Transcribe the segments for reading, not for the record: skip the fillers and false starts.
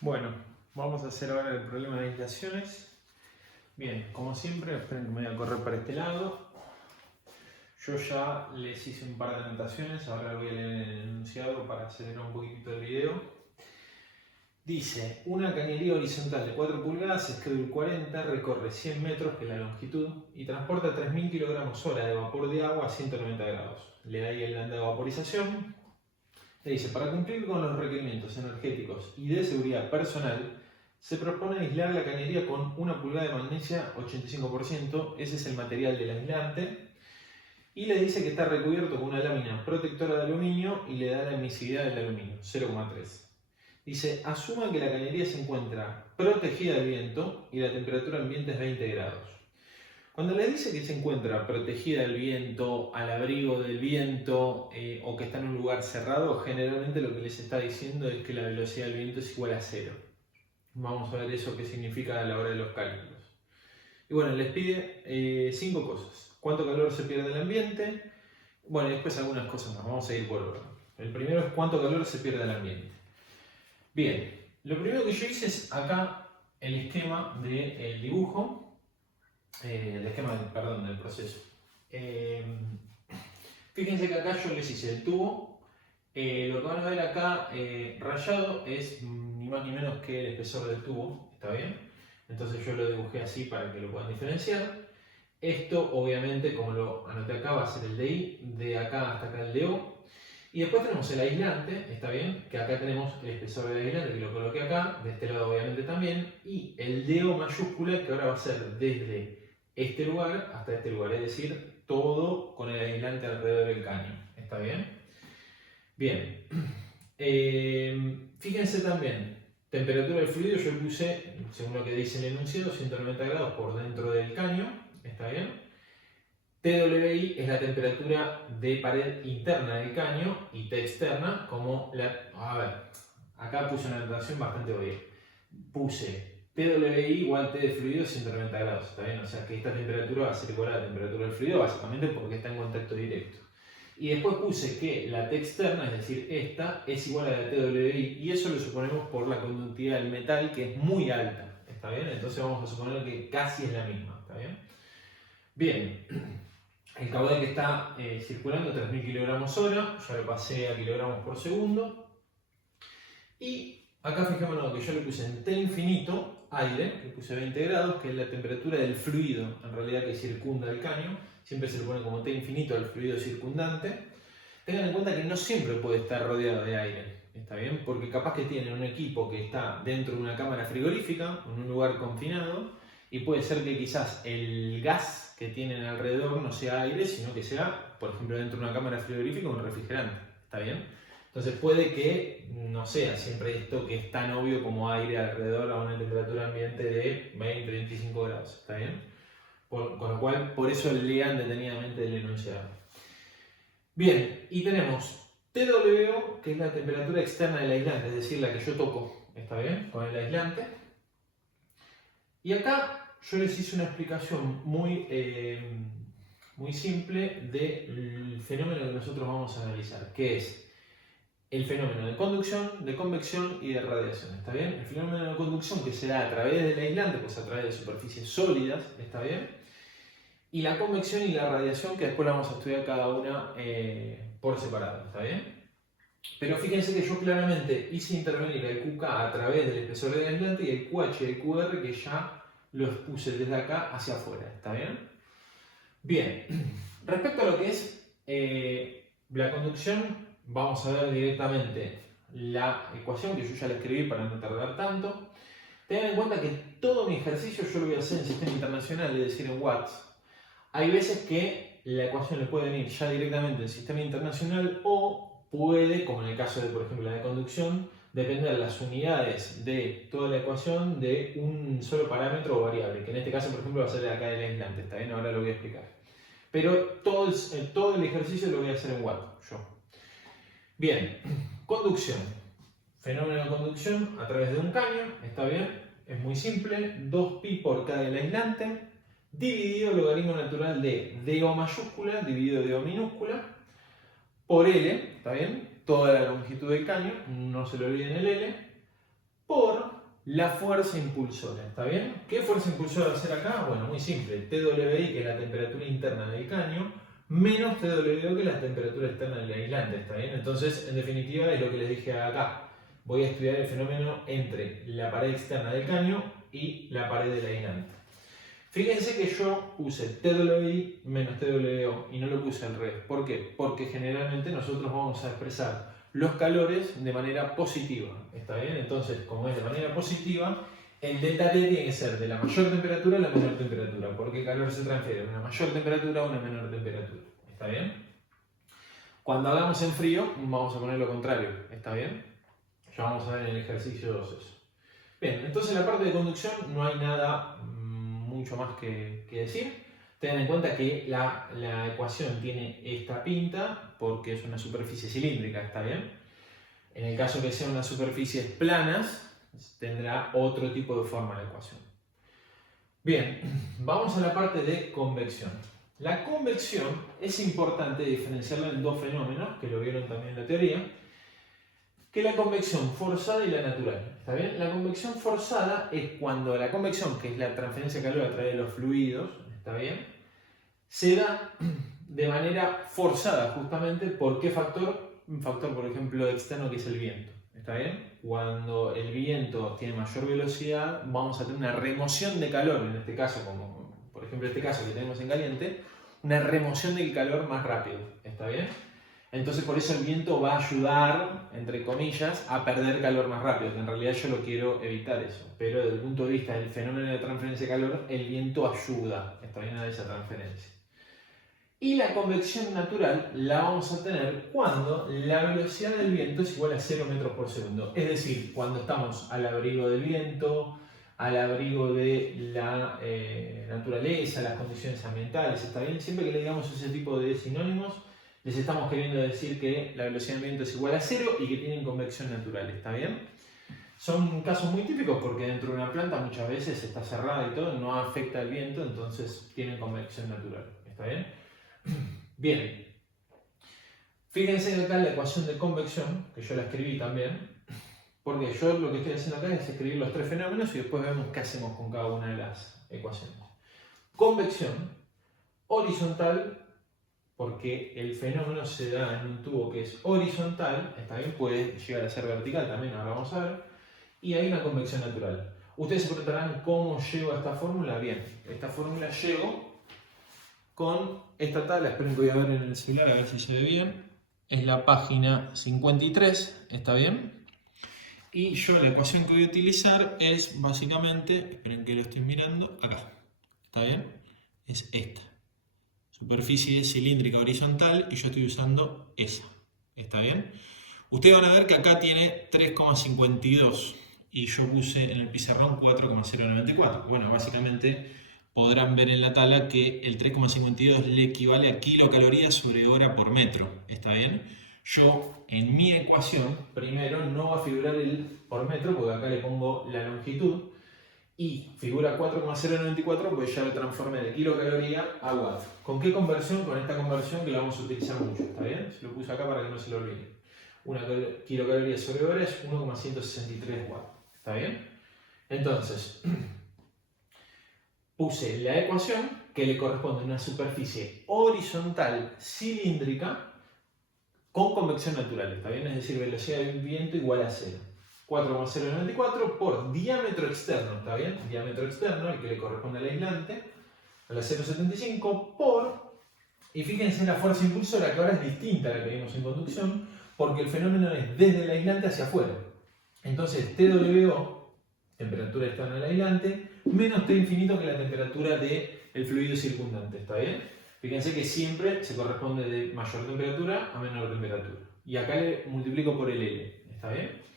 Bueno, vamos a hacer ahora el problema de aislaciones. Bien, como siempre, esperen que me voy a correr para este lado. Yo ya les hice un par de anotaciones, ahora voy a leer el enunciado para acelerar un poquitito el video. Dice, una cañería horizontal de 4 pulgadas, Schedule 40, recorre 100 metros, que es la longitud, y transporta 3.000 kg/h de vapor de agua a 190 grados. Le da ahí el plan de vaporización. Le dice, para cumplir con los requerimientos energéticos y de seguridad personal, se propone aislar la cañería con 1 pulgada de magnesia 85%, ese es el material del aislante, y le dice que está recubierto con una lámina protectora de aluminio y le da la emisividad del aluminio, 0,3. Dice, asuma que la cañería se encuentra protegida del viento y la temperatura ambiente es 20 grados. Cuando le dice que se encuentra protegida del viento, al abrigo del viento o que está en un lugar cerrado, generalmente lo que les está diciendo es que la velocidad del viento es igual a 0. Vamos a ver eso qué significa a la hora de los cálculos. Y bueno, les pide 5 cosas. ¿Cuánto calor se pierde en el ambiente? Bueno, y después algunas cosas más. Vamos a ir por orden. El primero es cuánto calor se pierde en el ambiente. Bien, lo primero que yo hice es acá el esquema del dibujo. El esquema, perdón, del proceso. Fíjense que acá yo les hice el tubo. Lo que van a ver acá rayado es ni más ni menos que el espesor del tubo, ¿está bien? Entonces yo lo dibujé así para que lo puedan diferenciar. Esto, obviamente, como lo anoté acá, va a ser el DI, de acá hasta acá el DO. Y después tenemos el aislante, ¿está bien? Que acá tenemos el espesor del aislante, que lo coloqué acá, de este lado obviamente también. Y el DO mayúscula, que ahora va a ser desde este lugar hasta este lugar, es decir, todo con el aislante alrededor del caño, ¿está bien? Bien, fíjense también, temperatura del fluido, yo puse, según lo que dice el enunciado, 190 grados por dentro del caño, ¿está bien? TWI es la temperatura de pared interna del caño y T externa como la... A ver, acá puse una notación bastante obvia. Puse TWI igual T de fluido 190 grados, ¿está bien? O sea que esta temperatura va a ser igual a la temperatura del fluido básicamente porque está en contacto directo. Y después puse que la T externa, es decir, esta, es igual a la TWI y eso lo suponemos por la conductividad del metal que es muy alta, ¿está bien? Entonces vamos a suponer que casi es la misma, ¿está bien? Bien, el caudal que está circulando 3.000 kg/h, ya lo pasé a kilogramos por segundo. Y acá fijémonos que yo le puse en T infinito, aire, que puse 20 grados, que es la temperatura del fluido, en realidad que circunda el caño. Siempre se le pone como T infinito al fluido circundante. Tengan en cuenta que no siempre puede estar rodeado de aire, ¿está bien? Porque capaz que tienen un equipo que está dentro de una cámara frigorífica, en un lugar confinado, y puede ser que quizás el gas que tienen alrededor no sea aire, sino que sea, por ejemplo, dentro de una cámara frigorífica un refrigerante, ¿está bien? Entonces puede que no sea siempre esto que es tan obvio como aire alrededor a una temperatura ambiente de 20-25 grados, ¿está bien? Con lo cual, por eso lean detenidamente el enunciado. Bien, y tenemos TWO, que es la temperatura externa del aislante, es decir, la que yo toco, ¿está bien? Con el aislante. Y acá yo les hice una explicación muy simple del fenómeno que nosotros vamos a analizar, que es el fenómeno de conducción, de convección y de radiación, ¿está bien? El fenómeno de conducción que se da a través del aislante, pues a través de superficies sólidas, ¿está bien? Y la convección y la radiación, que después la vamos a estudiar cada una por separado, ¿está bien? Pero fíjense que yo claramente hice intervenir el QK a través del espesor del aislante y el QH y el QR que ya los puse desde acá hacia afuera, ¿está bien? Bien, respecto a lo que es la conducción, vamos a ver directamente la ecuación que yo ya la escribí para no tardar tanto. Tengan en cuenta que todo mi ejercicio yo lo voy a hacer en sistema internacional, es decir, en watts. Hay veces que la ecuación le puede venir ya directamente del sistema internacional o puede, como en el caso de, por ejemplo, la de conducción, depender de las unidades de toda la ecuación de un solo parámetro o variable, que en este caso, por ejemplo, va a ser de acá del aislante, ¿está bien? Ahora lo voy a explicar. Pero todo el ejercicio lo voy a hacer en watt, yo. Bien, conducción. Fenómeno de conducción a través de un caño, ¿está bien? Es muy simple, 2pi por K del aislante, dividido el logaritmo natural de DO mayúscula dividido DO minúscula por L, ¿está bien? Toda la longitud del caño, no se lo olviden el L, por la fuerza impulsora, ¿está bien? ¿Qué fuerza impulsora va a ser acá? Bueno, muy simple, TWI, que es la temperatura interna del caño, menos TWO, que es la temperatura externa del aislante, ¿está bien? Entonces, en definitiva, es lo que les dije acá. Voy a estudiar el fenómeno entre la pared externa del caño y la pared del aislante. Fíjense que yo puse TWI menos TWO y no lo puse al revés. ¿Por qué? Porque generalmente nosotros vamos a expresar los calores de manera positiva, ¿está bien? Entonces, como es de manera positiva, el delta T tiene que ser de la mayor temperatura a la menor temperatura, porque el calor se transfiere de una mayor temperatura a una menor temperatura, ¿está bien? Cuando hagamos en frío, vamos a poner lo contrario, ¿está bien? Ya vamos a ver en el ejercicio 2 eso. Bien, entonces en la parte de conducción no hay nada mucho más que decir. Tengan en cuenta que la ecuación tiene esta pinta porque es una superficie cilíndrica, ¿está bien? En el caso que sean unas superficies planas, tendrá otro tipo de forma la ecuación. Bien, vamos a la parte de convección. La convección es importante diferenciarla en dos fenómenos, que lo vieron también en la teoría, que la convección forzada y la natural. ¿Está bien? La convección forzada es cuando la convección, que es la transferencia de calor a través de los fluidos, ¿está bien?, se da de manera forzada, justamente. ¿Por qué factor? Un factor, por ejemplo, externo, que es el viento. ¿Está bien? Cuando el viento tiene mayor velocidad, vamos a tener una remoción de calor, en este caso, como por ejemplo este caso que tenemos en caliente, una remoción del calor más rápido. ¿Está bien? Entonces por eso el viento va a ayudar, entre comillas, a perder calor más rápido, que en realidad yo lo quiero evitar eso. Pero desde el punto de vista del fenómeno de transferencia de calor, el viento ayuda, ¿está bien?, a esa transferencia. Y la convección natural la vamos a tener cuando la velocidad del viento es igual a 0 metros por segundo. Es decir, cuando estamos al abrigo del viento, al abrigo de la naturaleza, las condiciones ambientales, ¿está bien? Siempre que le digamos ese tipo de sinónimos, les estamos queriendo decir que la velocidad del viento es igual a 0 y que tienen convección natural, ¿está bien? Son casos muy típicos porque dentro de una planta muchas veces está cerrada y todo, no afecta el viento, entonces tienen convección natural, ¿está bien? Bien, fíjense acá en la ecuación de convección, que yo la escribí también, porque yo lo que estoy haciendo acá es escribir los tres fenómenos y después vemos qué hacemos con cada una de las ecuaciones. Convección horizontal, porque el fenómeno se da en un tubo que es horizontal, está bien, puede llegar a ser vertical también, ahora vamos a ver, y hay una convección natural. Ustedes se preguntarán cómo llego a esta fórmula. Bien, esta fórmula llego con esta tabla, esperen que voy a ver en el celular a ver si se ve bien. Es la página 53, ¿está bien? Y yo la ecuación que voy a utilizar es básicamente, esperen que lo estoy mirando, acá, ¿está bien? Es esta. Superficie cilíndrica horizontal y yo estoy usando esa, ¿está bien? Ustedes van a ver que acá tiene 3,52 y yo puse en el pizarrón 4,094. Bueno, básicamente podrán ver en la tabla que el 3,52 le equivale a kilocalorías sobre hora por metro, ¿está bien? Yo en mi ecuación primero no va a figurar el por metro porque acá le pongo la longitud y figura 4,094 pues ya lo transformé de kilocaloría a watt. ¿Con qué conversión? Con esta conversión que la vamos a utilizar mucho, ¿está bien? Se lo puse acá para que no se lo olvide. Una kilocaloría sobre hora es 1,163 watts, ¿está bien? Entonces, puse la ecuación que le corresponde a una superficie horizontal cilíndrica con convección natural, ¿está bien? Es decir, velocidad del viento igual a 0. 4,094 por diámetro externo, ¿está bien? Diámetro externo, el que le corresponde al aislante, a la 0,75 por... Y fíjense en la fuerza impulsora, que ahora es distinta a la que vimos en conducción, porque el fenómeno es desde el aislante hacia afuera. Entonces, TWO, temperatura externa del aislante, menos T infinito, que la temperatura del fluido circundante, ¿está bien? Fíjense que siempre se corresponde de mayor temperatura a menor temperatura. Y acá le multiplico por el L, ¿está bien?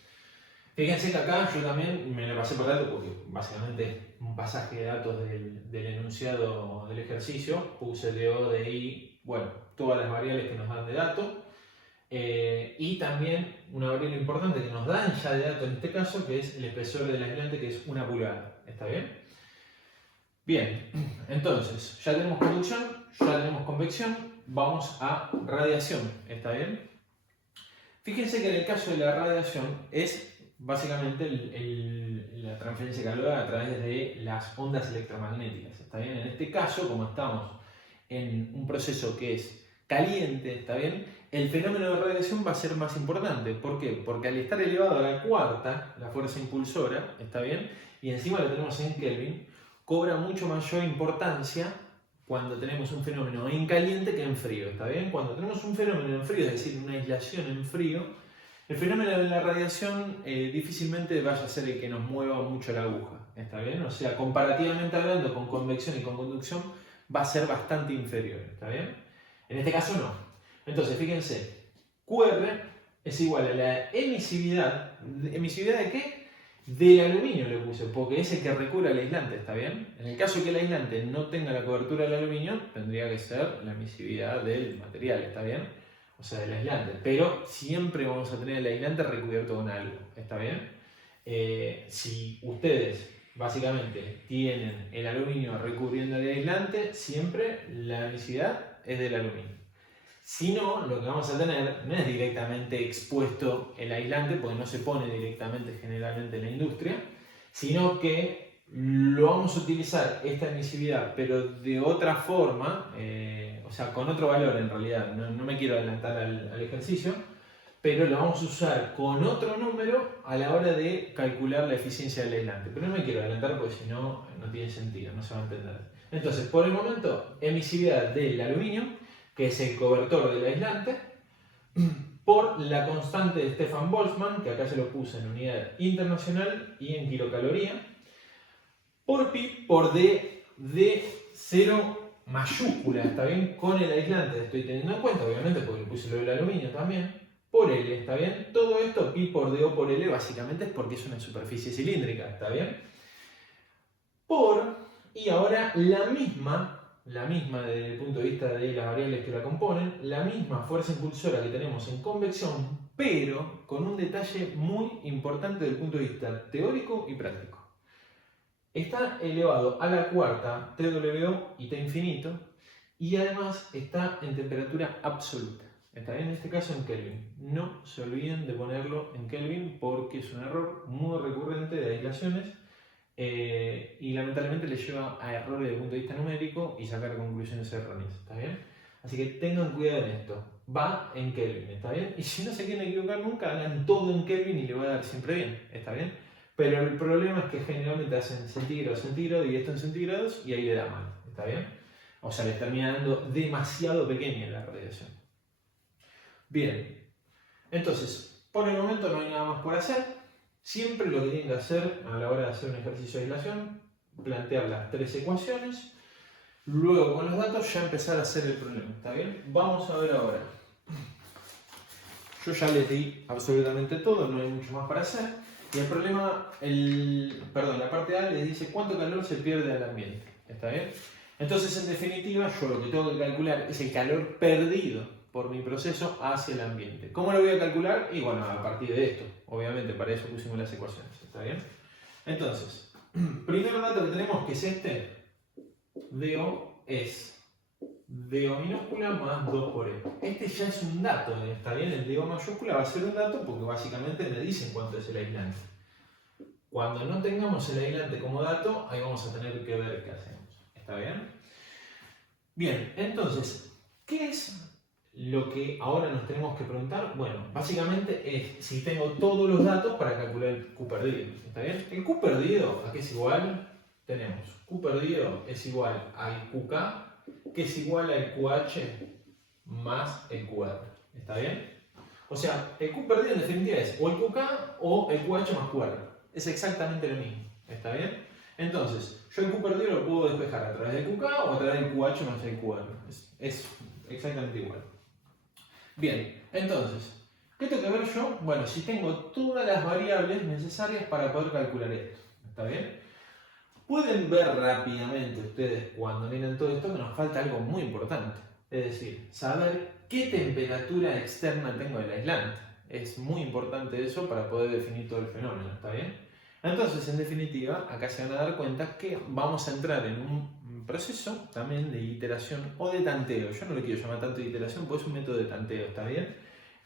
Fíjense que acá yo también me lo pasé por alto porque básicamente es un pasaje de datos del enunciado del ejercicio. Puse de O, de I, bueno, todas las variables que nos dan de dato. Y también una variable importante que nos dan ya de dato en este caso, que es el espesor del aislante, que es 1 pulgada. ¿Está bien? Bien, entonces ya tenemos conducción, ya tenemos convección, vamos a radiación. ¿Está bien? Fíjense que en el caso de la radiación es básicamente la transferencia de calor a través de las ondas electromagnéticas. ¿Está bien? En este caso, como estamos en un proceso que es caliente, ¿está bien? El fenómeno de radiación va a ser más importante. ¿Por qué? Porque al estar elevado a la cuarta, la fuerza impulsora, ¿está bien? Y encima lo tenemos en Kelvin, cobra mucho mayor importancia cuando tenemos un fenómeno en caliente que en frío, ¿está bien? Cuando tenemos un fenómeno en frío, es decir, una aislación en frío, el fenómeno de la radiación difícilmente vaya a ser el que nos mueva mucho la aguja, ¿está bien? O sea, comparativamente hablando con convección y con conducción, va a ser bastante inferior, ¿está bien? En este caso no. Entonces, fíjense, QR es igual a la emisividad. ¿Emisividad de qué? Del aluminio le puse, porque es el que recubre al aislante, ¿está bien? En el caso de que el aislante no tenga la cobertura del aluminio, tendría que ser la emisividad del material, ¿está bien? O sea, del aislante. Pero siempre vamos a tener el aislante recubierto con algo, ¿está bien? Si ustedes básicamente tienen el aluminio recubriendo el aislante, siempre la emisividad es del aluminio. Si no, lo que vamos a tener no es directamente expuesto el aislante, porque no se pone directamente generalmente en la industria, sino que lo vamos a utilizar esta emisividad, pero de otra forma, o sea, con otro valor en realidad, no me quiero adelantar al ejercicio, pero lo vamos a usar con otro número a la hora de calcular la eficiencia del aislante. Pero no me quiero adelantar porque si no, no tiene sentido, no se va a entender. Entonces, por el momento, emisividad del aluminio, que es el cobertor del aislante, por la constante de Stefan Boltzmann, que acá se lo puse en unidad internacional y en kilocaloría, por pi por d de 0 mayúscula, ¿está bien? Con el aislante estoy teniendo en cuenta, obviamente, porque le puse lo del aluminio también, por L, ¿está bien? Todo esto, pi por d o por L, básicamente es porque es una superficie cilíndrica, ¿está bien? Por, y ahora la misma desde el punto de vista de las variables que la componen, la misma fuerza impulsora que tenemos en convección, pero con un detalle muy importante desde el punto de vista teórico y práctico. Está elevado a la cuarta TWO y T infinito, y además está en temperatura absoluta. Está bien, en este caso en Kelvin. No se olviden de ponerlo en Kelvin porque es un error muy recurrente de aislaciones y lamentablemente le lleva a errores desde el punto de vista numérico y sacar conclusiones erróneas. ¿Está bien? Así que tengan cuidado en esto. Va en Kelvin, ¿está bien? Y si no se quieren equivocar nunca, hagan todo en Kelvin y le va a dar siempre bien. ¿Está bien? Pero el problema es que generalmente hacen centígrados y esto en centígrados y ahí le da mal. ¿Está bien? O sea, les termina dando demasiado pequeña la radiación. Bien. Entonces, por el momento no hay nada más por hacer. Siempre lo que tienen que hacer a la hora de hacer un ejercicio de aislación, plantear las tres ecuaciones, luego con los datos ya empezar a hacer el problema. ¿Está bien? Vamos a ver ahora. Yo ya les di absolutamente todo, no hay mucho más para hacer. Y el problema, la parte A les dice cuánto calor se pierde al ambiente. ¿Está bien? Entonces, en definitiva, yo lo que tengo que calcular es el calor perdido por mi proceso hacia el ambiente. ¿Cómo lo voy a calcular? Y bueno, a partir de esto. Obviamente, para eso pusimos las ecuaciones. ¿Está bien? Entonces, primer dato que tenemos, que es este. DO es DO minúscula más 2 por E. Este ya es un dato, ¿está bien? El DO mayúscula va a ser un dato porque básicamente me dicen cuánto es el aislante. Cuando no tengamos el aislante como dato, ahí vamos a tener que ver qué hacemos. ¿Está bien? Bien, entonces, ¿qué es lo que ahora nos tenemos que preguntar? Bueno, básicamente es si tengo todos los datos para calcular el Q perdido. ¿Está bien? El Q perdido, ¿a qué es igual? Tenemos Q perdido es igual al QK, que es igual al QH más el QR. ¿Está bien? O sea, el Q perdido en definitiva es o el QK o el QH más QR. Es exactamente lo mismo. ¿Está bien? Entonces, yo el Q perdido lo puedo despejar a través del QK o a través del QH más el QR. Es exactamente igual. Bien, entonces, ¿qué tengo que ver yo? Bueno, si tengo todas las variables necesarias para poder calcular esto. ¿Está bien? Pueden ver rápidamente ustedes cuando miren todo esto que nos falta algo muy importante. Es decir, saber qué temperatura externa tengo del aislante. Es muy importante eso para poder definir todo el fenómeno. ¿Está bien? Entonces, en definitiva, acá se van a dar cuenta que vamos a entrar en un proceso también de iteración o de tanteo. Yo no le quiero llamar tanto de iteración porque es un método de tanteo, ¿está bien?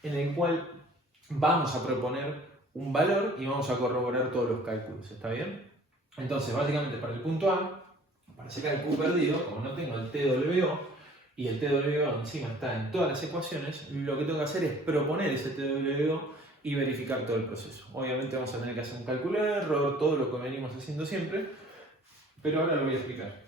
En el cual vamos a proponer un valor y vamos a corroborar todos los cálculos, ¿está bien? Entonces, básicamente para el punto A, para sacar el Q perdido, como no tengo el TWO y el TWO encima está en todas las ecuaciones, lo que tengo que hacer es proponer ese TWO y verificar todo el proceso. Obviamente vamos a tener que hacer un cálculo de error, todo lo que venimos haciendo siempre, pero ahora lo voy a explicar.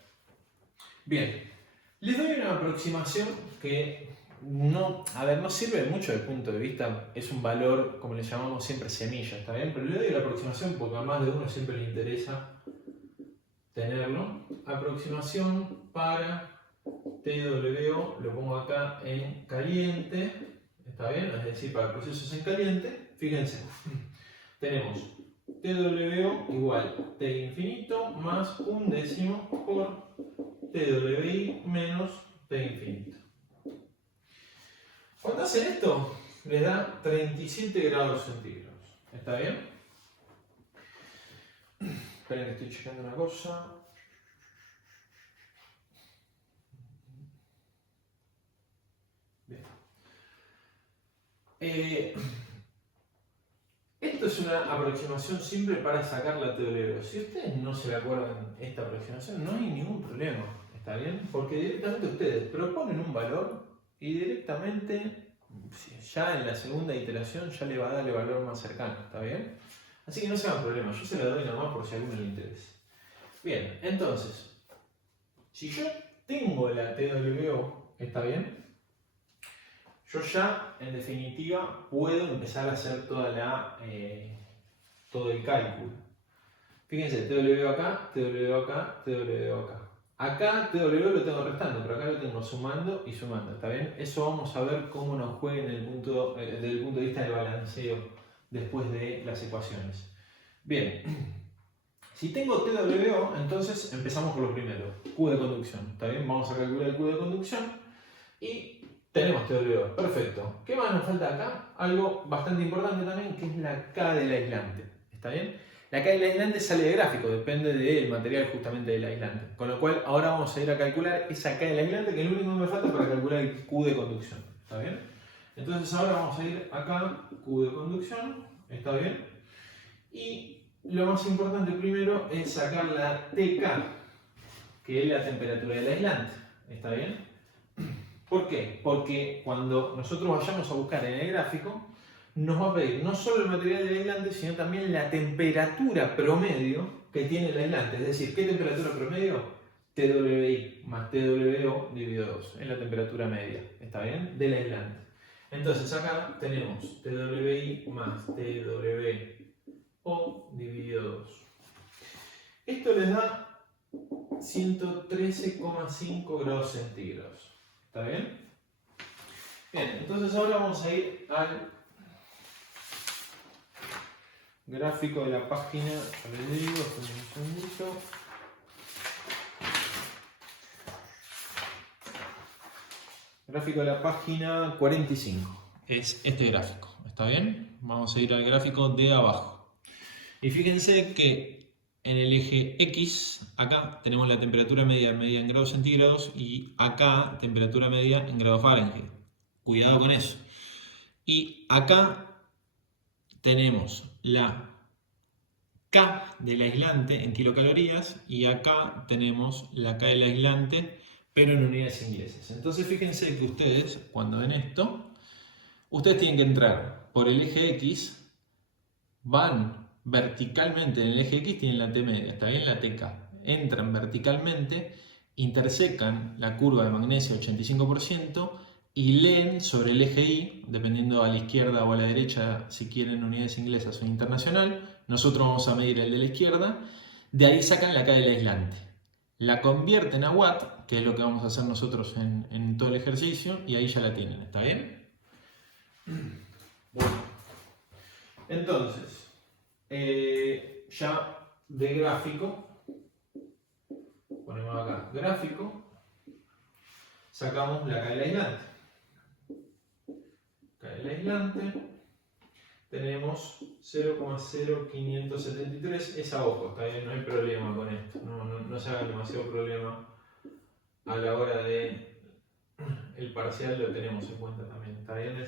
Bien, les doy una aproximación que no sirve mucho desde el punto de vista, es un valor, como le llamamos siempre, semilla, ¿está bien? Pero le doy la aproximación porque a más de uno siempre le interesa tenerlo. Aproximación para TWO, lo pongo acá en caliente, ¿está bien? Es decir, para procesos en caliente, fíjense, tenemos TWO igual T infinito más 1/10 por TWI menos T infinito. Cuando hacen esto, les da 37 grados centígrados. ¿Está bien? Esperen que estoy checando una cosa. Bien. Esto es una aproximación simple para sacar la TWO. Si ustedes no se acuerdan de esta aproximación, no hay ningún problema. ¿Está bien? Porque directamente ustedes proponen un valor y directamente, ya en la segunda iteración, ya le va a dar el valor más cercano. ¿Está bien? Así que no se hagan problemas. Yo se la doy nada más por si a alguno le interesa. Bien, entonces, si yo tengo la TWO, ¿está bien? Yo ya, en definitiva, puedo empezar a hacer todo el cálculo. Fíjense, TW acá, TW acá, TW acá. Acá TW lo tengo restando, pero acá lo tengo sumando y sumando, ¿está bien? Eso vamos a ver cómo nos juega desde el punto de vista del balanceo después de las ecuaciones. Bien, si tengo TWO, entonces empezamos por lo primero, Q de conducción, ¿está bien? Vamos a calcular el Q de conducción y tenemos TWO, perfecto. ¿Qué más nos falta acá? Algo bastante importante también, que es la K del aislante, ¿está bien? La K del aislante sale de gráfico, depende del material justamente del aislante. Con lo cual, ahora vamos a ir a calcular esa K del aislante, que es lo único que me falta para calcular el Q de conducción, ¿está bien? Entonces ahora vamos a ir acá, Q de conducción, ¿está bien? Y lo más importante primero es sacar la TK, que es la temperatura del aislante, ¿está bien? ¿Por qué? Porque cuando nosotros vayamos a buscar en el gráfico, nos va a pedir no solo el material del aislante, sino también la temperatura promedio que tiene el aislante. Es decir, ¿qué temperatura promedio? TWI más TWO dividido 2. Es la temperatura media, ¿está bien? Del aislante. Entonces acá tenemos TWI más TWO dividido 2. Esto les da 113,5 grados centígrados. ¿Está bien? Bien, entonces ahora vamos a ir al gráfico de la página, ya les digo, un segundito. Gráfico de la página 45. Es este gráfico, ¿está bien? Vamos a ir al gráfico de abajo. Y fíjense que en el eje X, acá tenemos la temperatura media en grados centígrados y acá temperatura media en grados Fahrenheit. Cuidado con eso. Y acá tenemos la K del aislante en kilocalorías y acá tenemos la K del aislante pero en unidades inglesas. Entonces fíjense que ustedes, cuando ven esto, ustedes tienen que entrar por el eje X, van verticalmente en el eje X, tienen la T media, está bien, la TK. Entran verticalmente, intersecan la curva de magnesio 85% y leen sobre el eje Y, dependiendo a la izquierda o a la derecha, si quieren unidades inglesas o internacional. Nosotros vamos a medir el de la izquierda. De ahí sacan la K del aislante. La convierten a watt, que es lo que vamos a hacer nosotros en todo el ejercicio, y ahí ya la tienen, ¿está bien? Bueno. Entonces, ya de gráfico, ponemos acá gráfico, sacamos la K del aislante. K del aislante, tenemos 0,0573, es a ojo, está bien, no hay problema con esto, no se haga demasiado problema a la hora de el parcial, lo tenemos en cuenta también, está bien.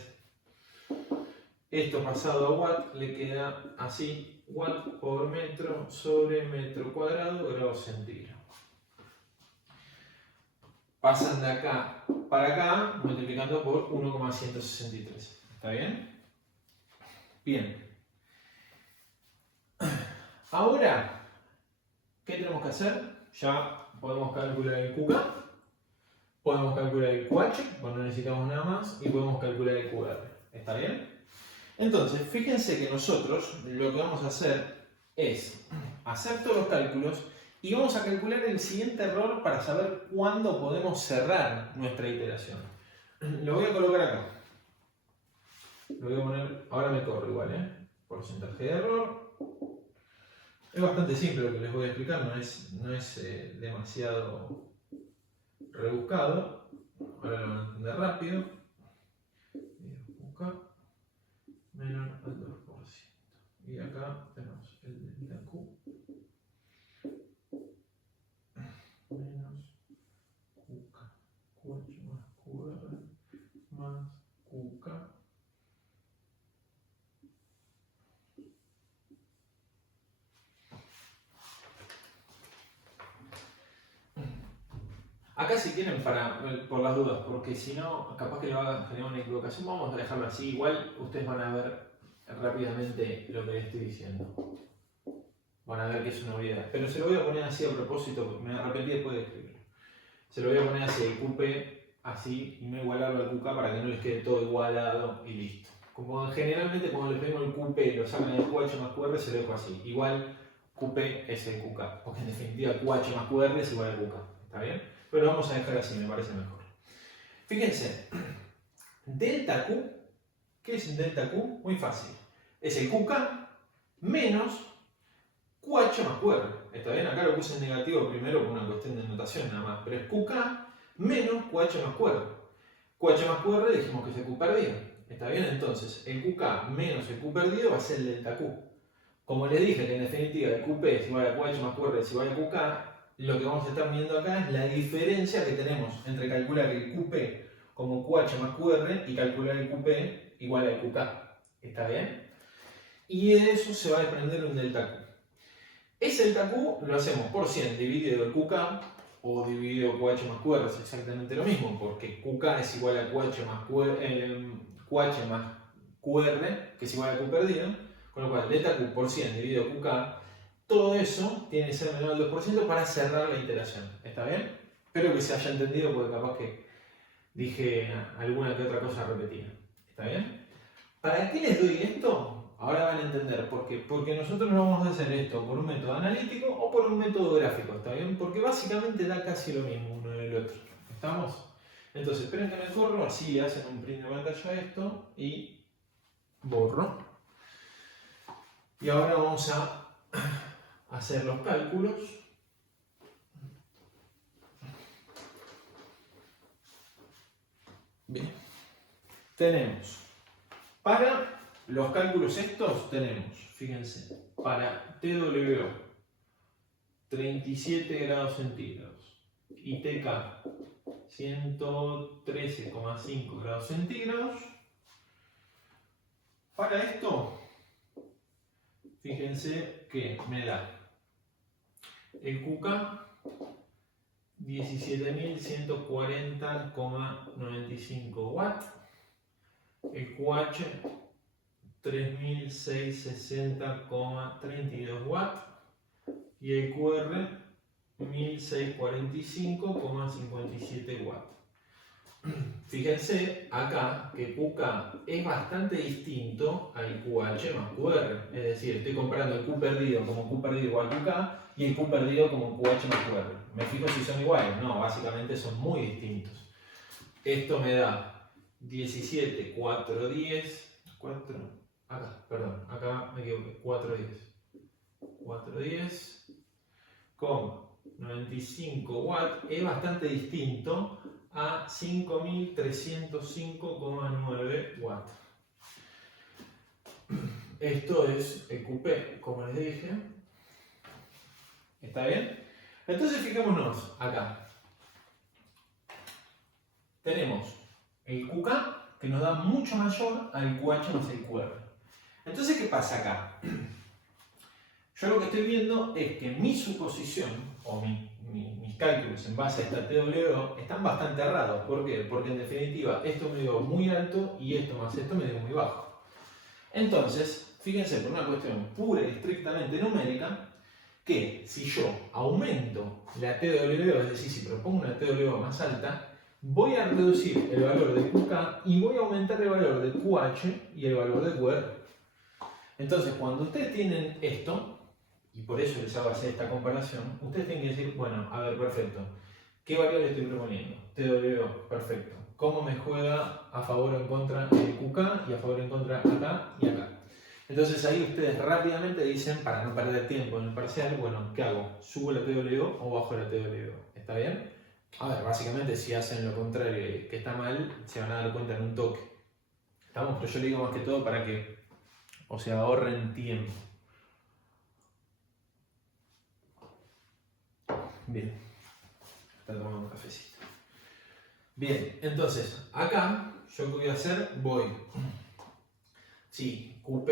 Esto pasado a watt le queda así, watt por metro sobre metro cuadrado grados centígrados. Pasan de acá para acá multiplicando por 1,163. ¿Está bien? Bien. Ahora, ¿qué tenemos que hacer? Ya podemos calcular el QK, podemos calcular el QH, pues no necesitamos nada más, y podemos calcular el QR. ¿Está bien? Entonces, fíjense que nosotros lo que vamos a hacer es hacer todos los cálculos y vamos a calcular el siguiente error para saber cuándo podemos cerrar nuestra iteración. Lo voy a colocar acá. Lo voy a poner, ahora me corro igual, porcentaje de error. Es bastante simple lo que les voy a explicar, no es demasiado rebuscado. Ahora lo van a entender rápido. Menor al 2%. Y acá tenemos el delta Q menos QK. QH más QR más QK. Acá si quieren, por las dudas, porque si no, capaz que le va a generar una equivocación, vamos a dejarlo así. Igual ustedes van a ver rápidamente lo que les estoy diciendo. Van a ver que es una obviedad. Pero se lo voy a poner así a propósito, porque me arrepentí después de escribirlo. Se lo voy a poner así, el QP así, y no igualarlo al QK para que no les quede todo igualado y listo. Como generalmente cuando les pedimos el QP lo sacan del QH más QR, se lo dejo así. Igual QP es el QK, porque en definitiva QH más QR es igual al QK. ¿Está bien? Pero lo vamos a dejar así, me parece mejor. Fíjense, delta Q, ¿qué es delta Q? Muy fácil. Es el QK menos QH más QR. ¿Está bien? Acá lo puse en negativo primero por una cuestión de notación nada más. Pero es QK menos QH más QR. QH más QR dijimos que es el Q perdido. ¿Está bien? Entonces, el QK menos el Q perdido va a ser el delta Q. Como les dije que en definitiva el QP es igual a QH más QR es igual a QK, lo que vamos a estar viendo acá es la diferencia que tenemos entre calcular el QP como QH más QR y calcular el QP igual al QK. ¿Está bien? Y de eso se va a desprender un delta Q. Ese delta Q lo hacemos por 100 dividido el QK o dividido QH más QR, es exactamente lo mismo, porque QK es igual a QH más QR, que es igual a Q perdido, con lo cual delta Q por 100 dividido QK, todo eso tiene que ser menor al 2% para cerrar la iteración. ¿Está bien? Espero que se haya entendido porque capaz que dije alguna que otra cosa repetida. ¿Está bien? ¿Para qué les doy esto? Ahora van a entender por qué. Porque nosotros no vamos a hacer esto por un método analítico o por un método gráfico. ¿Está bien? Porque básicamente da casi lo mismo uno del otro. ¿Estamos? Entonces, esperen que me corro, así hacen un print de pantalla esto y borro. Y ahora vamos a hacer los cálculos. Bien. Tenemos, para los cálculos estos, tenemos, fíjense, para TWO 37 grados centígrados y TK 113,5 grados centígrados. Para esto, fíjense que me da el QK 17.140,95 watts, el QH 3.660,32 watts y el QR 1.645,57 watts. Fíjense acá que QK es bastante distinto al QH más QR, es decir, estoy comparando el Q perdido como Q perdido igual a QK y el Q perdido como QH más QR. Me fijo si son iguales, no, básicamente son muy distintos. Esto me da 17, 4, 10, 4, acá, perdón, acá me equivoqué, 4, 10. 4, 10, 95 watts, es bastante distinto a 5.305,9 watts. Esto es el QP, como les dije. ¿Está bien? Entonces fijémonos acá. Tenemos el QK que nos da mucho mayor al QH más el QR. Entonces, ¿qué pasa acá? Yo lo que estoy viendo es que mi suposición, o mis cálculos en base a esta TWO, están bastante errados. ¿Por qué? Porque en definitiva esto me dio muy alto y esto más esto me dio muy bajo. Entonces, fíjense, por una cuestión pura y estrictamente numérica, que si yo aumento la TWO, es decir, si propongo una TWO más alta, voy a reducir el valor de QK y voy a aumentar el valor de QH y el valor de QR. Entonces, cuando ustedes tienen esto, y por eso les hago hacer esta comparación, ustedes tienen que decir, bueno, a ver, perfecto, ¿qué variable estoy proponiendo? TWO, perfecto. ¿Cómo me juega a favor o en contra el QK y a favor o en contra acá y acá? Entonces ahí ustedes rápidamente dicen, para no perder tiempo en el parcial, bueno, ¿qué hago? ¿Subo la TWO o bajo la TWO? ¿Está bien? A ver, básicamente si hacen lo contrario que está mal, se van a dar cuenta en un toque. ¿Estamos? Pero yo le digo más que todo para que, o sea, ahorren tiempo. Bien. Está tomando un cafecito. Bien, entonces, acá, yo qué voy a hacer, voy. Si QP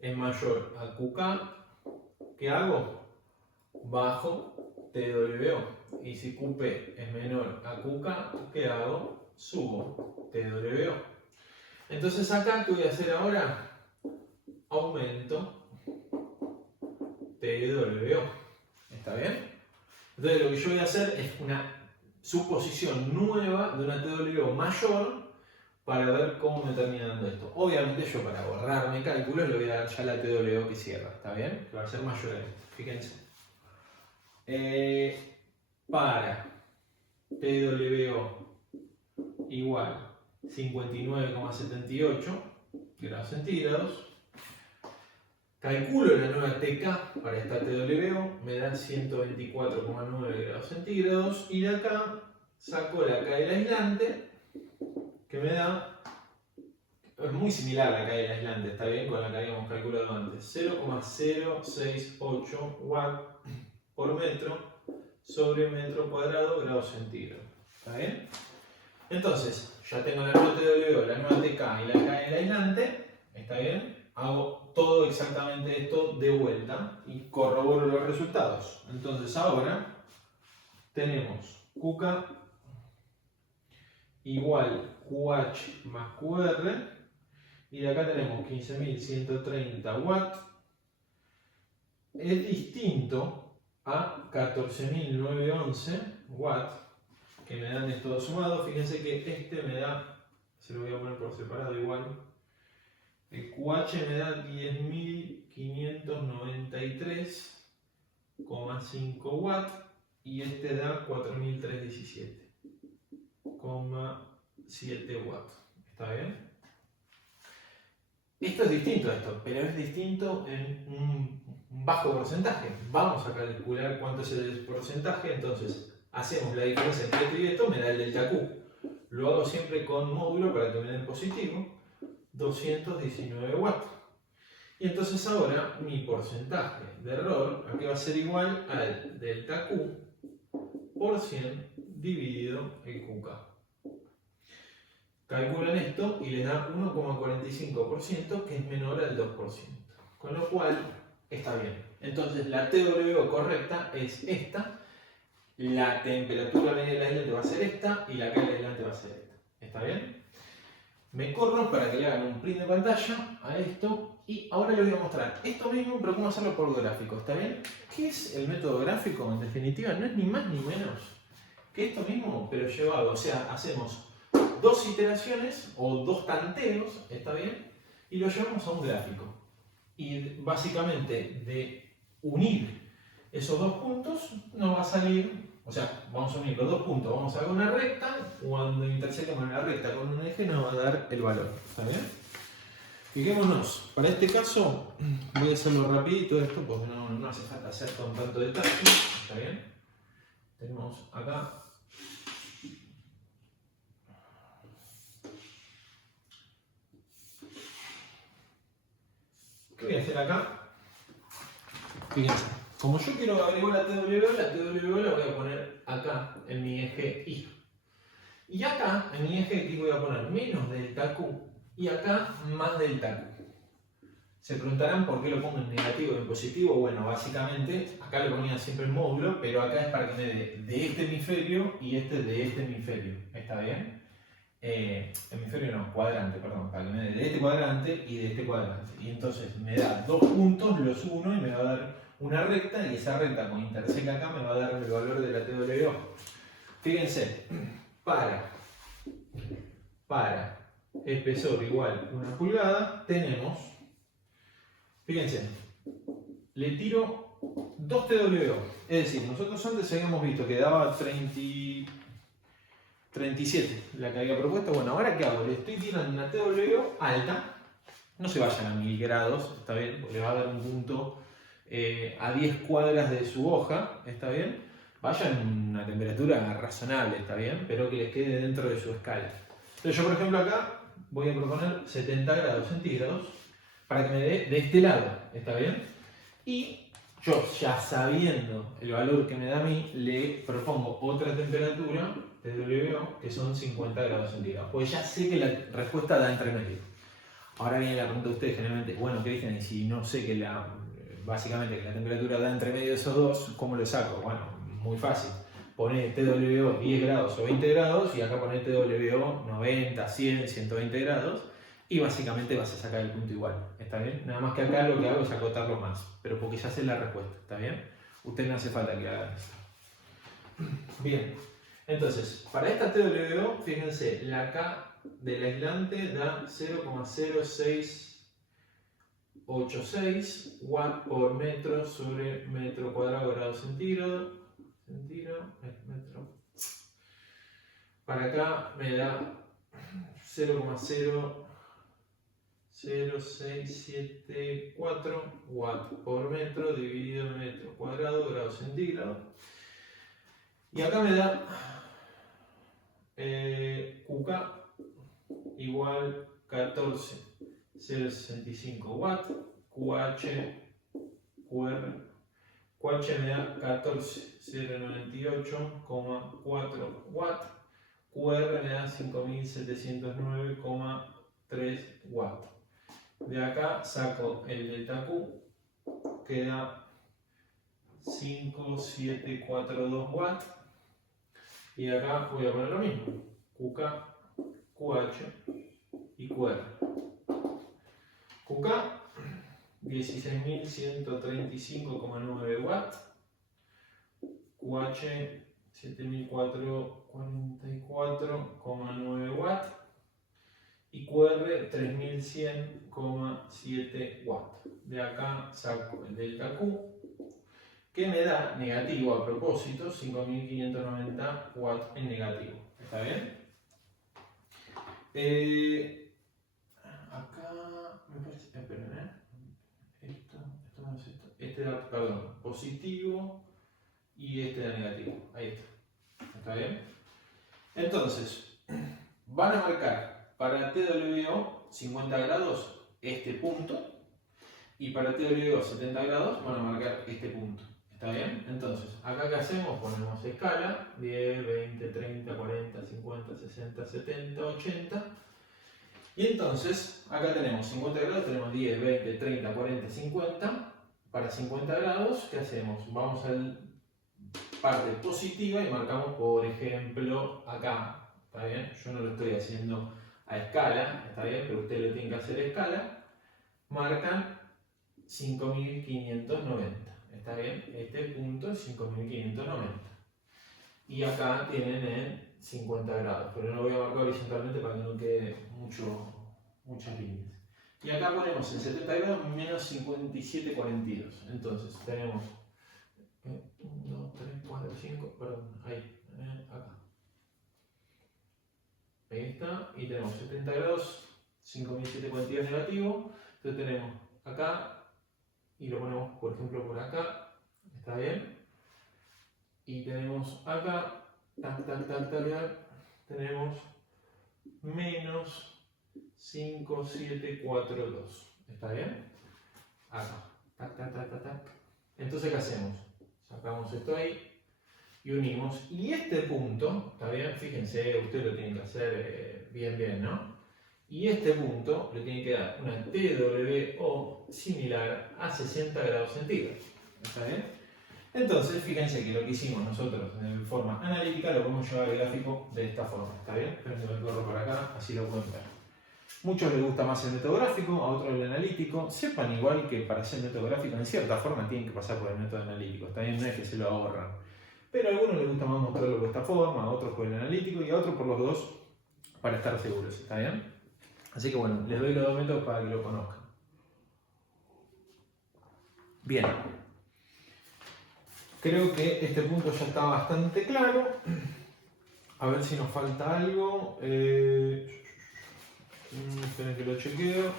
es mayor a QK, ¿qué hago? Bajo TWO. Y si QP es menor a QK, ¿qué hago? Subo TWO. Entonces acá, ¿qué voy a hacer ahora? Aumento TWO. ¿Está bien? Entonces lo que yo voy a hacer es una suposición nueva de una TWO mayor para ver cómo me termina dando esto. Obviamente yo para borrarme cálculos le voy a dar ya la TWO que cierra, ¿está bien? Que va a ser mayor a esto, fíjense. Para TWO igual 59,78 grados centígrados, calculo la nueva TK para esta TWO, me da 124,9 grados centígrados y de acá saco la K del aislante que me da, es muy similar a la K del aislante, está bien, con la que habíamos calculado antes, 0,068 watts por metro sobre metro cuadrado grados centígrados, ¿está bien? Entonces, ya tengo la nueva TWO, la nueva TK y la K del aislante, ¿está bien? Hago todo exactamente esto de vuelta y corroboro los resultados. Entonces ahora tenemos QK igual QH más QR y de acá tenemos 15.130 watts. Es distinto a 14.911 watts que me dan estos dos sumados. Fíjense que este me da, se lo voy a poner por separado igual. El QH me da 10.593,5 watts y este da 4.317,7 watts. ¿Está bien? Esto es distinto a esto, pero es distinto en un bajo porcentaje. Vamos a calcular cuánto es el porcentaje, entonces hacemos la diferencia entre esto y esto, me da el delta Q. Lo hago siempre con módulo para que me den positivo, 219 watts. Y entonces ahora mi porcentaje de error aquí va a ser igual al delta Q por 100 dividido el QK. Calculan esto y les da 1,45% que es menor al 2%. Con lo cual está bien. Entonces la TWO correcta es esta. La temperatura media del aislante va a ser esta y la K del aislante va a ser esta. ¿Está bien? Me corro para que le hagan un print de pantalla a esto y ahora les voy a mostrar esto mismo, pero cómo hacerlo por gráfico. ¿Está bien? ¿Qué es el método gráfico? En definitiva, no es ni más ni menos que esto mismo, pero llevado. O sea, hacemos dos iteraciones o dos tanteos, ¿está bien? Y lo llevamos a un gráfico. Y básicamente de unir esos dos puntos nos va a salir, o sea, vamos a unir los dos puntos, vamos a hacer una recta, cuando intersectemos la recta con un eje nos va a dar el valor, ¿está bien? Fijémonos, para este caso voy a hacerlo rapidito esto porque no hace falta hacer con tanto detalle, ¿está bien? Tenemos acá. ¿Qué voy a hacer acá? Fíjense, como yo quiero averiguar la TWO la voy a poner acá en mi eje Y. Y acá en mi eje X voy a poner menos delta Q y acá más delta Q. Se preguntarán por qué lo pongo en negativo y en positivo. Bueno, básicamente, acá lo ponía siempre en módulo, pero acá es para que me dé de este hemisferio y este de este hemisferio. ¿Está bien? Hemisferio no, cuadrante, perdón, para que me dé de este cuadrante y de este cuadrante. Y entonces me da dos puntos, los uno y me va a dar una recta, y esa recta con interseca acá me va a dar el valor de la TWO. Fíjense, para espesor igual 1 pulgada, tenemos, fíjense, le tiro 2 TWO. Es decir, nosotros antes habíamos visto que daba 37 la que había propuesto. Bueno, ahora ¿qué hago? Le estoy tirando una TWO alta. No se vayan a 1000 grados, está bien, porque le va a dar un punto a 10 cuadras de su hoja, está bien. Vayan a una temperatura razonable, está bien, pero que les quede dentro de su escala. Entonces yo, por ejemplo, acá voy a proponer 70 grados centígrados para que me dé de este lado, está bien. Y yo, ya sabiendo el valor que me da a mí, le propongo otra temperatura, TWO, que son 50 grados centígrados. Pues ya sé que la respuesta da entre medio. Ahora viene la pregunta de ustedes generalmente, bueno, ¿qué dicen? Y si no sé que básicamente que la temperatura da entre medio de esos dos, ¿cómo lo saco? Bueno, muy fácil. Poné TWO 10 grados o 20 grados y acá poné TWO 90, 100, 120 grados y básicamente vas a sacar el punto igual, ¿está bien? Nada más que acá lo que hago es acotarlo más, pero porque ya sé la respuesta, ¿está bien? Usted no hace falta que haga esto. Bien, entonces, para esta TWO, fíjense, la K del aislante da 0,0686 watts por metro sobre metro cuadrado grado centígrado. Metro. Para acá me da 0,0674 watts por metro dividido en metro cuadrado grado centígrado. Y acá me da QK igual 14,065 watts, QH me da 14,098,4 watts, QR me da 5.709,3 watts. De acá saco el delta Q, que da 5,742 watts. Y acá voy a poner lo mismo, QK, QH y QR. QK 16.135,9 watts, QH 7.444,9 watts y QR 3.100,7 watts. De acá saco el delta Q, que me da negativo a propósito, 5.590 watts en negativo. ¿Está bien? Acá me parece. Esperen, esto no es esto. Este da, perdón, positivo y este da negativo. Ahí está. ¿Está bien? Entonces, van a marcar para TWO 50 grados este punto y para TWO 70 grados van a marcar este punto. ¿Está bien? Entonces, acá ¿qué hacemos? Ponemos escala, 10, 20, 30, 40, 50, 60, 70, 80. Y entonces, acá tenemos 50 grados, tenemos 10, 20, 30, 40, 50. Para 50 grados, ¿qué hacemos? Vamos al parte positiva y marcamos, por ejemplo, acá. ¿Está bien? Yo no lo estoy haciendo a escala, ¿está bien? Pero ustedes lo tienen que hacer a escala. Marcan 5.590. ¿Está bien? Este punto es 5.590. Y acá tienen en 50 grados, pero no lo voy a marcar horizontalmente para que no quede muchas líneas. Y acá ponemos en 70 grados menos 57,42. Entonces tenemos 1, 2, 3, 4, 5, perdón, ahí, acá. Ahí está, y tenemos 70 grados, 5.742 negativo. Entonces tenemos acá. Y lo ponemos, por ejemplo, por acá, ¿está bien? Y tenemos acá, tenemos menos 5,742, ¿está bien? Acá, Entonces, ¿qué hacemos? Sacamos esto ahí y unimos. Y este punto, ¿está bien? Fíjense, ustedes lo tienen que hacer bien, ¿no? Y este punto le tiene que dar una TWO similar a 60 grados centígrados. ¿Está bien? Entonces, fíjense que lo que hicimos nosotros de forma analítica lo podemos llevar al gráfico de esta forma. ¿Está bien? Pero me lo corro para acá, así lo pueden ver. Muchos les gusta más el método gráfico, a otros el analítico. Sepan igual que para hacer método gráfico, en cierta forma tienen que pasar por el método analítico. Está bien, no es que se lo ahorran. Pero a algunos les gusta más mostrarlo de esta forma, a otros por el analítico y a otros por los dos para estar seguros. ¿Está bien? Así que bueno, les doy los dos métodos para que lo conozcan. Bien. Creo que este punto ya está bastante claro. A ver si nos falta algo. Esperen que lo chequeo.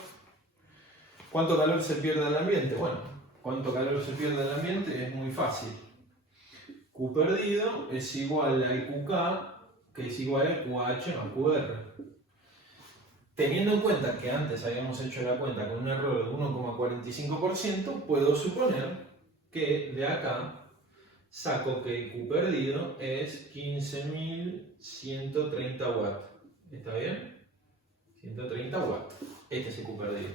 ¿Cuánto calor se pierde al ambiente? Bueno, cuánto calor se pierde al ambiente es muy fácil. Q perdido es igual al QK, que es igual al QH más QR. Teniendo en cuenta que antes habíamos hecho la cuenta con un error de 1,45%, puedo suponer que de acá saco que el Q perdido es 15.130 watts. ¿Está bien? 130 watts. Este es el Q perdido.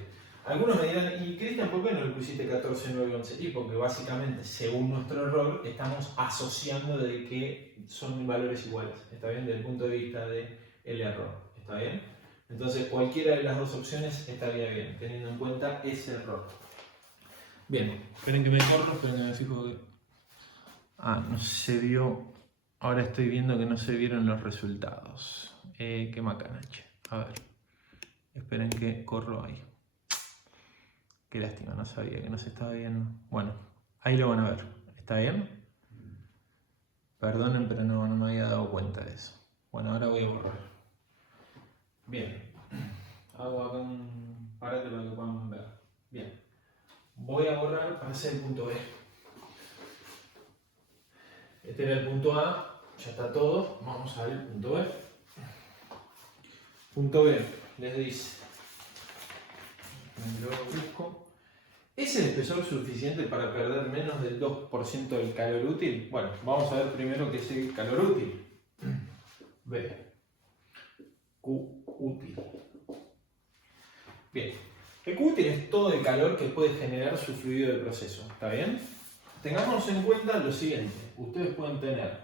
Algunos me dirán, y Cristian, ¿por qué no le pusiste 14,911? Y porque básicamente, según nuestro error, estamos asociando de que son valores iguales. ¿Está bien? Desde el punto de vista del error. ¿Está bien? Entonces, cualquiera de las dos opciones estaría bien, teniendo en cuenta ese error. Bien, esperen que me corro, esperen que me fijo que... Ah, no se vio. Ahora estoy viendo que no se vieron los resultados. Qué macanache. A ver. Esperen que corro ahí. Qué lástima, no sabía que no se estaba viendo. Bueno, ahí lo van a ver. ¿Está bien? Perdonen, pero no me había dado cuenta de eso. Bueno, ahora voy a borrar. Bien. Hago acá un parate para que puedan ver. Bien. Voy a borrar para hacer el punto B. Este era el punto A, ya está todo. Vamos al punto B. Punto B les dice, lo busco. ¿Es el espesor suficiente para perder menos del 2% del calor útil? Bueno, vamos a ver primero qué es el calor útil. B. Q útil. Bien. El Q útil es todo el calor que puede generar su fluido de proceso. ¿Está bien? Tengamos en cuenta lo siguiente. Ustedes pueden tener,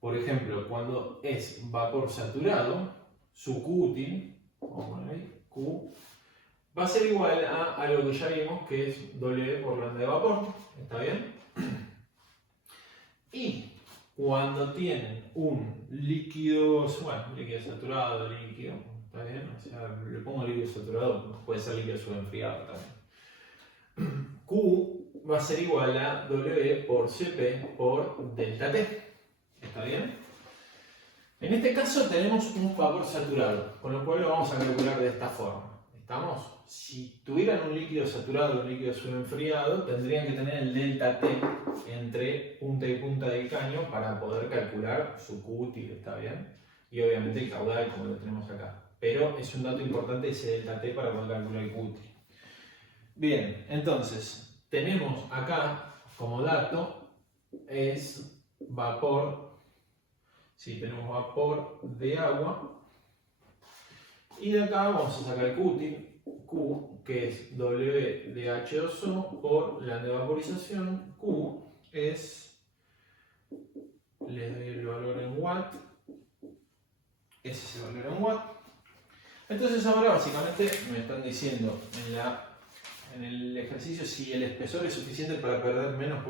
por ejemplo, cuando es vapor saturado, su Q útil, vamos a poner ahí, Q, va a ser igual a algo que ya vimos, que es W por lambda de vapor. ¿Está bien? Y cuando tienen un líquido, bueno, líquido saturado, líquido, ¿está bien? O sea, le pongo líquido saturado, puede ser líquido subenfriado también. Q va a ser igual a W por Cp por delta T. ¿Está bien? En este caso tenemos un vapor saturado, con lo cual lo vamos a calcular de esta forma. ¿Estamos? Si tuvieran un líquido saturado o un líquido subenfriado, tendrían que tener el delta T entre punta y punta del caño para poder calcular su Q útil, ¿está bien? Y obviamente el caudal, como lo tenemos acá. Pero es un dato importante ese delta T para poder calcular el Q útil. Bien, entonces, tenemos acá como dato, es vapor, si tenemos vapor de agua, y de acá vamos a sacar Q útil, Q, que es W de H2O por la de vaporización. Q es, les doy el valor en watt, ese es el valor en watt. Entonces ahora básicamente me están diciendo en el ejercicio si el espesor es suficiente para perder menos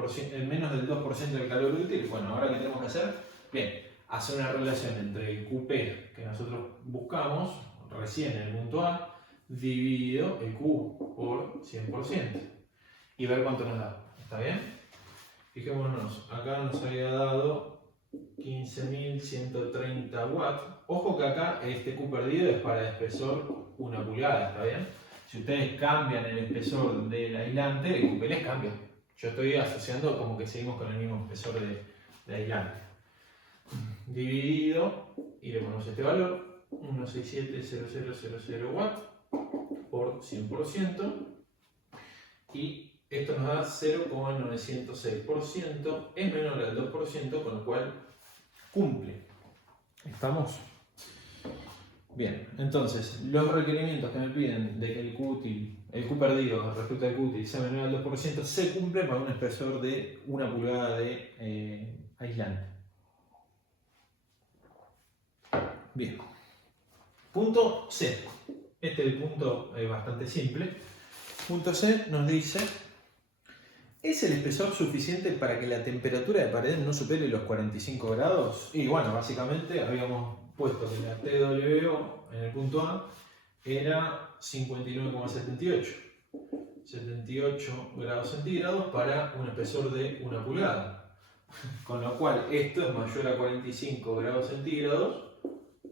del 2% del calor útil. Bueno, ahora ¿qué tenemos que hacer? Bien, hacer una relación entre el QP que nosotros buscamos recién en el punto A dividido el Q por 100% y ver cuánto nos da. ¿Está bien? Fijémonos, acá nos había dado 15.130 watts. Ojo que acá este Q perdido es para espesor 1 pulgada, ¿está bien? Si ustedes cambian el espesor del aislante, el QP les cambia. Yo estoy asociando como que seguimos con el mismo espesor de aislante. Dividido, y le ponemos este valor, 167.0000 watts por 100%. Y esto nos da 0,906%, es menor al 2%, con lo cual cumple. ¿Estamos? Bien, entonces los requerimientos que me piden de que el Q perdido respecto al Q útil sea menor al 2% se cumplen para un espesor de 1 pulgada de aislante. Bien. Punto C. Este es el punto bastante simple. Punto C nos dice: ¿es el espesor suficiente para que la temperatura de pared no supere los 45 grados? Y bueno, básicamente habíamos puesto que la TWO en el punto A era 59,78. 78 grados centígrados para un espesor de 1 pulgada. Con lo cual, esto es mayor a 45 grados centígrados,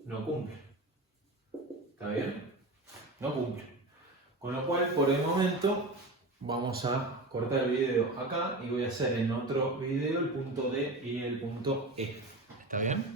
no cumple. ¿Está bien? No cumple. Con lo cual, por el momento, vamos a cortar el video acá y voy a hacer en otro video el punto D y el punto E. ¿Está bien?